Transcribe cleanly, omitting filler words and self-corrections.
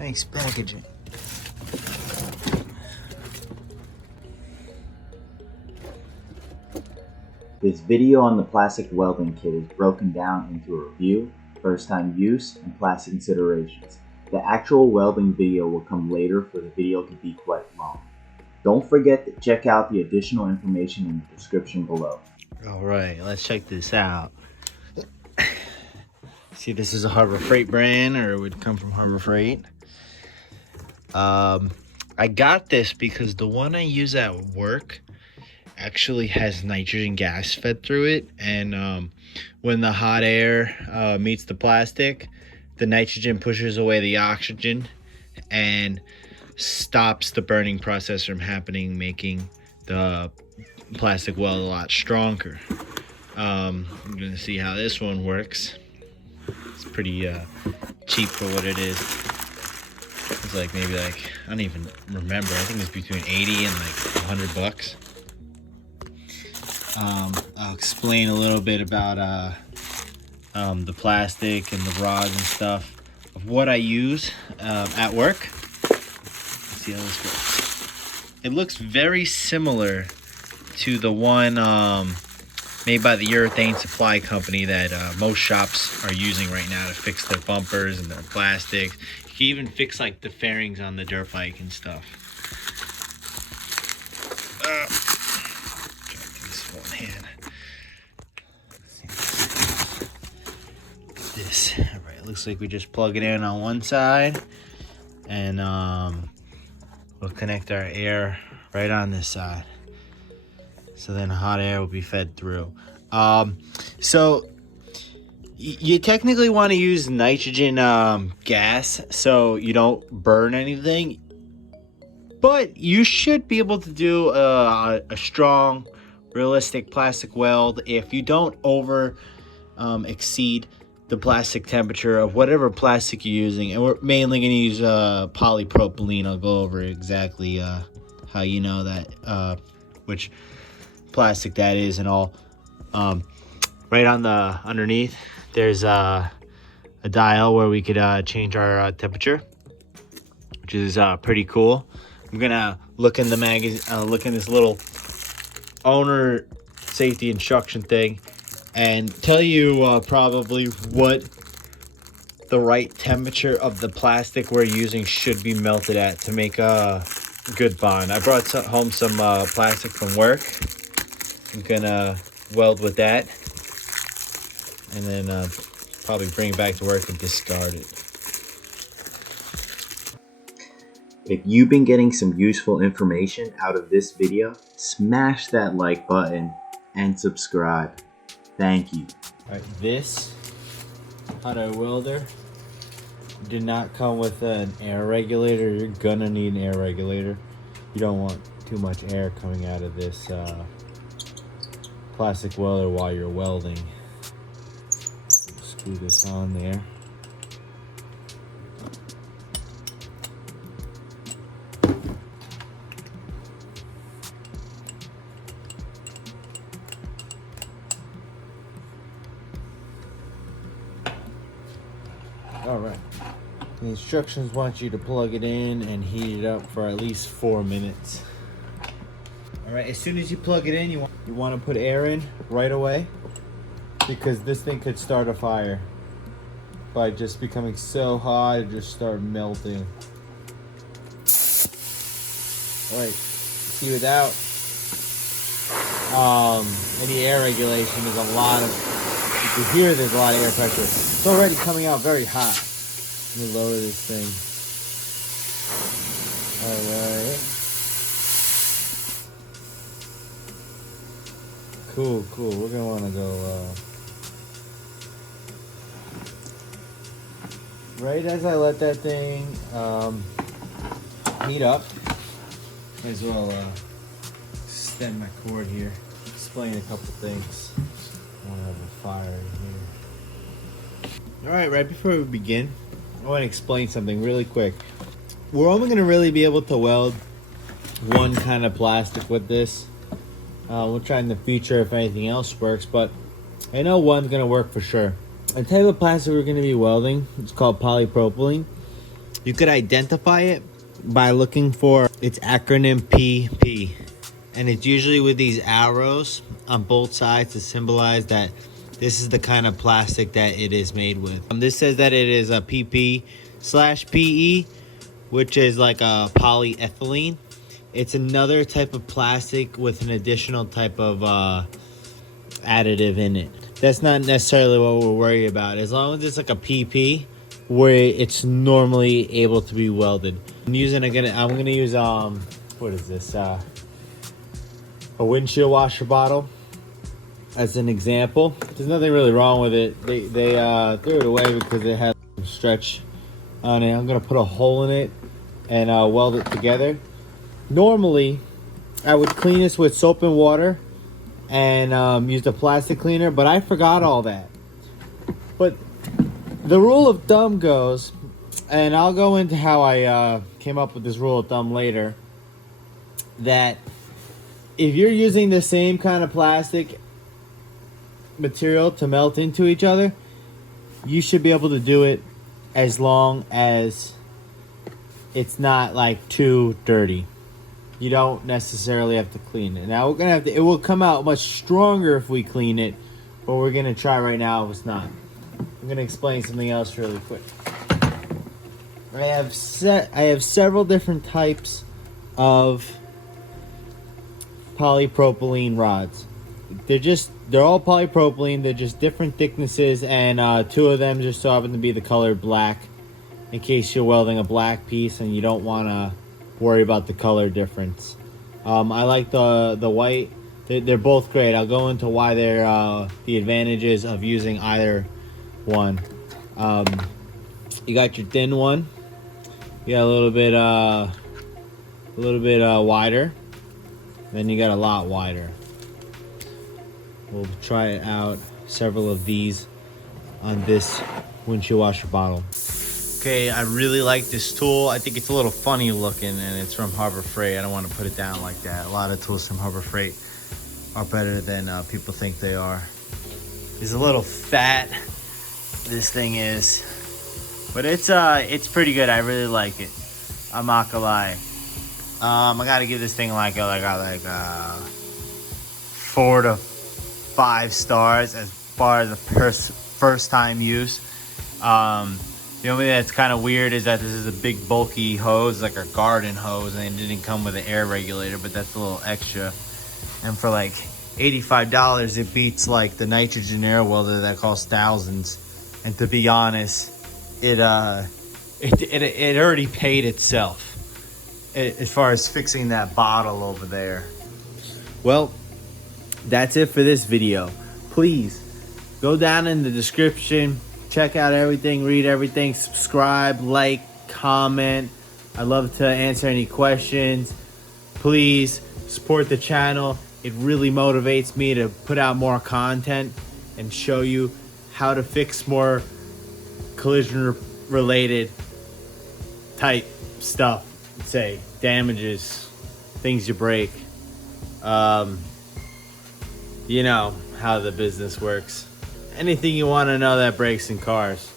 Nice packaging. This video on the plastic welding kit is broken down into a review, first time use, and plastic considerations. The actual welding video will come later, for the video can be quite long. Don't forget to check out the additional information in the description below. Alright, let's check this out. See, this is a Harbor Freight brand, or it would come from Harbor Freight. I got this because the one I use at work actually has nitrogen gas fed through it, and when the hot air meets the plastic, the nitrogen pushes away the oxygen and stops the burning process from happening, making the plastic weld a lot stronger. I'm gonna see how this one works. It's pretty cheap for what it is. It's like maybe I don't even remember. I think it's between 80 and like 100 bucks. I'll explain a little bit about the plastic and the rods and stuff of what I use at work. Let's see how this works. It looks very similar to the one made by the urethane supply company that most shops are using right now to fix their bumpers and their plastics. You can even fix like the fairings on the dirt bike and stuff. Try to do this one hand. This. All right, it looks like we just plug it in on one side, and we'll connect our air right on this side. So then hot air will be fed through. So you technically want to use nitrogen gas so you don't burn anything, but you should be able to do a strong, realistic plastic weld if you don't exceed the plastic temperature of whatever plastic you're using. And we're mainly going to use polypropylene. I'll go over exactly how you know that, which plastic that is and all. Right on the underneath there's a dial where we could change our temperature, which is pretty cool. I'm gonna look in the look in this little owner safety instruction thing and tell you probably what the right temperature of the plastic we're using should be melted at to make a good bond. I brought home some plastic from work. I'm gonna weld with that, and then probably bring it back to work and discard it. If you've been getting some useful information out of this video, smash that like button and subscribe. Thank you. Alright, this hot air welder did not come with an air regulator. You're gonna need an air regulator. You don't want too much air coming out of this plastic welder while you're welding. Screw this on there. Alright, the instructions want you to plug it in and heat it up for at least 4 minutes. Alright, as soon as you plug it in, you want to put air in right away, because this thing could start a fire by just becoming so hot it just start melting. Alright, see, without any air regulation, there's a lot of, you can hear there's a lot of air pressure. It's already coming out very hot. Let me lower this thing. Alright. Cool. We're gonna want to go right as I let that thing heat up. Might as well extend my cord here. Explain a couple things. I want to have a fire in here. Alright, right before we begin, I want to explain something really quick. We're only going to really be able to weld one kind of plastic with this. We'll try in the future if anything else works, but I know one's going to work for sure. The type of plastic we're going to be welding, it's called polypropylene. You could identify it by looking for its acronym PP. And it's usually with these arrows on both sides to symbolize that this is the kind of plastic that it is made with. This says that it is a PP/PE, which is like a polyethylene. It's another type of plastic with an additional type of additive in it. That's not necessarily what we're worried about. As long as it's like a PP, where it's normally able to be welded. I'm gonna use what is this? A windshield washer bottle as an example. There's nothing really wrong with it. They threw it away because it had some stretch on it. I'm gonna put a hole in it and weld it together. Normally, I would clean this with soap and water and use the plastic cleaner, but I forgot all that. But the rule of thumb goes, and I'll go into how I came up with this rule of thumb later, that if you're using the same kind of plastic material to melt into each other, you should be able to do it as long as it's not like too dirty. You don't necessarily have to clean it. Now it will come out much stronger if we clean it, but we're gonna try right now if it's not. I'm gonna explain something else really quick. I have several different types of polypropylene rods. They're all polypropylene. They're just different thicknesses, and two of them just so happen to be the color black, in case you're welding a black piece and you don't want to worry about the color difference. I like the white. They're both great. I'll go into why they're the advantages of using either one. You got your thin one. You got a little bit wider. Then you got a lot wider. We'll try out several of these on this windshield washer bottle. Okay, I really like this tool. I think it's a little funny looking, and it's from Harbor Freight. I don't want to put it down like that. A lot of tools from Harbor Freight are better than people think they are. It's a little fat, this thing is, but it's pretty good. I really like it. I'm not gonna lie. I gotta give this thing like 4 to 5 stars as far as the first time use. The only thing that's kind of weird is that this is a big bulky hose, like a garden hose, and it didn't come with an air regulator, but that's a little extra. And for like $85, it beats like the nitrogen air welder that costs thousands. And to be honest, it already paid itself as far as fixing that bottle over there. Well, that's it for this video. Please go down in the description, check out everything, read everything, subscribe, like, comment. I'd love to answer any questions. Please support the channel. It really motivates me to put out more content and show you how to fix more collision related type stuff. Say damages, things you break. You know how the business works. Anything you want to know that breaks in cars.